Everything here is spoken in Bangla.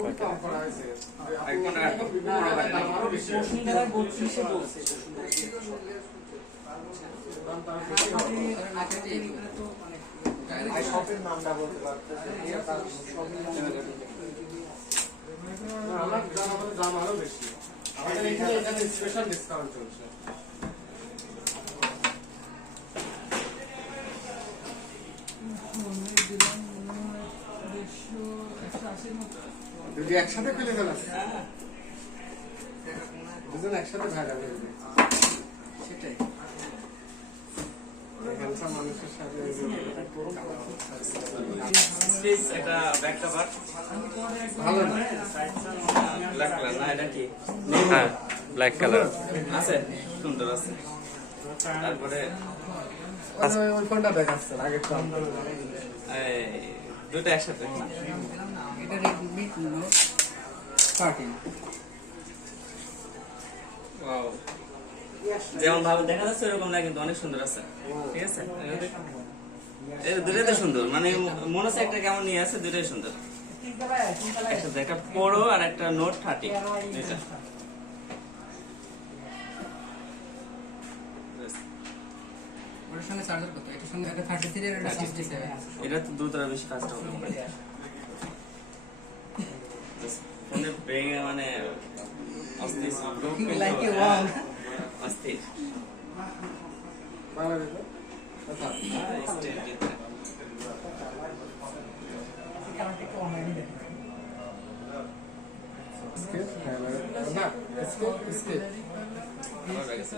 খুবই কম করা হয়েছে। বসুন্ধরা 32 বলছে। শপের নামটা বলতে পারতেছি আমার দাম আরো বেশি। আমাদের এখানে স্পেশাল ডিসকাউন্ট চলছে। যদি একসাথে পেলে গেল দুজন একসাথে ভাড়া নেবে সেটাই মানুষের সাথে একটা ব্যাক কভার ভালো না ব্ল্যাক কালার না এটা কি হ্যাঁ ব্ল্যাক কালার আছে সুন্দর আছে তারপরে ওই ফোনটা দেখাচ্ছে আগে এই দুটো একসাথে এটা Redmi Note 13 ওয়াও যেমন ভাবে দেখা যাচ্ছে এরকম না কিন্তু অনেক সুন্দর আছে ঠিক আছে এই দুটোই সুন্দর মানে মনে হচ্ছে একটা কেমন নিয়ে আছে দুটোই সুন্দর একটা Pro আর একটা Note 30 এটা ওর সঙ্গে চার্জার কত এটার সঙ্গে এটা 33 এর এটা 67 এটা তো দুটোর বেশি ফাস্ট হবে ফোনে ব্রেক মানে অস্থির লাইক এ ওয়াও অস্থির বাংলাদেশ ভালো লাগছে